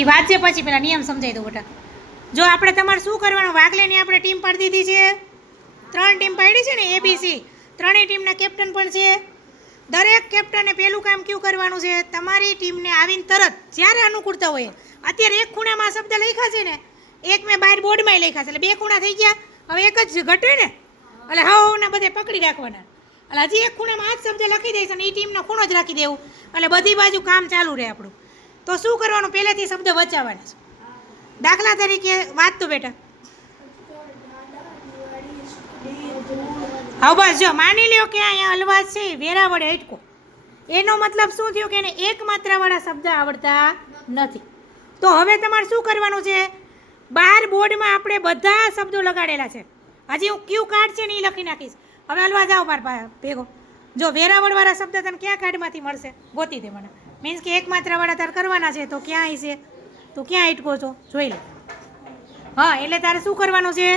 એ વાંચે પછી પેલા નિયમ સમજાવી દો બેટા. જો આપણે તમારે શું કરવાનું, વાગલેની આપણે ટીમ પાડી દીધી છે, 3 ટીમ પાડી છે ને ABC, ત્રણેય ટીમના કેપ્ટન પણ છે. દરેક કેપ્ટને પહેલું કામ કયું કરવાનું છે, તમારી ટીમને આવીને તરત જ્યારે અનુકૂળતા હોય, અત્યારે એક ખૂણામાં શબ્દ લખ્યા છે ને, એક મેં બહાર બોર્ડમાં લખ્યા છે, એટલે 2 ખૂણા થઈ ગયા, હવે એક જ ઘટે ને, એટલે હાવના બધે પકડી રાખવાના, એટલે હજી એક ખૂણામાં આ જ શબ્દ લખી દઈશ અને એ ટીમનો ખૂણો જ રાખી દેવું, એટલે બધી બાજુ કામ ચાલુ રહે આપણું. તો શું કરવાનું, પહેલેથી શબ્દ વચાવવાના છે. દાખલા તરીકે વાંચતો બેટા. હા બસ જો માની લ્યો કે અહીંયા અલવાજ છે, વેરાવળે અટકો, એનો મતલબ શું થયો કે એને એક માત્રાવાળા શબ્દ આવડતા નથી. તો હવે તમારે શું કરવાનું છે, બહાર બોર્ડમાં આપણે બધા શબ્દો લગાડેલા છે, હજી હું ક્યુ કાર્ડ છે ને એ લખી નાખીશ. હવે અલવાજ આવો માર ભેગો. જો વેરાવળવાળા શબ્દ તને ક્યાં કાર્ડમાંથી મળશે, ગોતી દે મને. મીન્સ કે એક માત્રાવાળા તારે કરવાના છે, તો ક્યાં છે, તો ક્યાં અટકો છો જોઈ લે. હા એટલે તારે શું કરવાનું છે,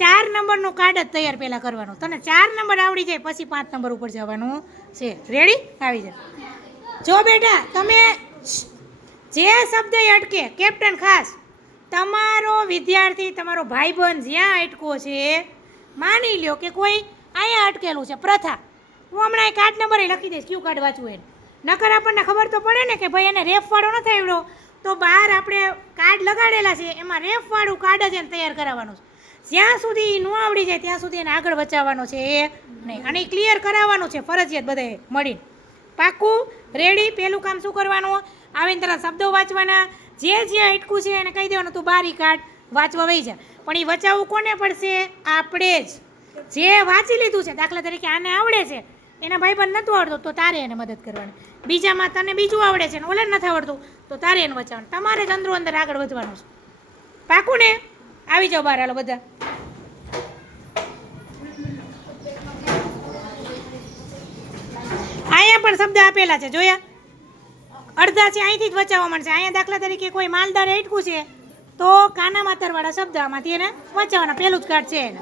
4 નંબરનું કાર્ડ જ તૈયાર પહેલાં કરવાનું. તને 4 નંબર આવડી જાય પછી 5 નંબર ઉપર જવાનું છે. રેડી? આવી જાય. જો બેટા તમે જે શબ્દ અટકે, કેપ્ટન ખાસ તમારો વિદ્યાર્થી, તમારો ભાઈબંધ જ્યાં અટકો છે, માની લ્યો કે કોઈ અહીંયા અટકેલું છે, પ્રથા, હું હમણાં એ કાર્ડ નંબર લખી દઈશ, ક્યુ કાર્ડ વાંચવું એને. નકર આપણને ખબર તો પડે ને કે ભાઈ એને રેફવાળો નથી આવડ્યો, તો બહાર આપણે કાર્ડ લગાડેલા છે, એમાં રેફવાળું કાર્ડ જ એને તૈયાર કરાવવાનું છે. જ્યાં સુધી ન આવડી જાય ત્યાં સુધી એને આગળ બચાવવાનો છે એ નહીં, અને એ ક્લિયર કરાવવાનું છે ફરજિયાત બધાએ મળીને. પાક્કું? રેડી? પહેલું કામ શું કરવાનું, આવીને તરત શબ્દો વાંચવાના, જે જ્યાં અટકું છે એને કહી દેવાનું તું બારી કાઢ, વાંચવા વહી જા. પણ એ વચાવવું કોને પડશે, આપણે જ. જે વાંચી લીધું છે, દાખલા તરીકે આને આવડે છે, એના ભાઈબંધ નહોતું આવડતું તો તારે એને મદદ કરવાની. બીજામાં તને બીજું આવડે છે ને ઓલે નથી આવડતું તો તારે એને વચાવવાનું. તમારે જ અંદરો અંદર આગળ વધવાનું છે. પાકું ને? આવી જાઓ બહાર હાલો બધા. અહીંયા પણ શબ્દ આપેલા છે, જોયા? અડધા છે અહીંથી જ વચાવવા માંડશે. અહીંયા દાખલા તરીકે કોઈ માલદાર અટકું છે તો કાના માતરવાળા શબ્દ આમાંથી એને વચાવવાના, પહેલું જ કાર્ડ છે એને.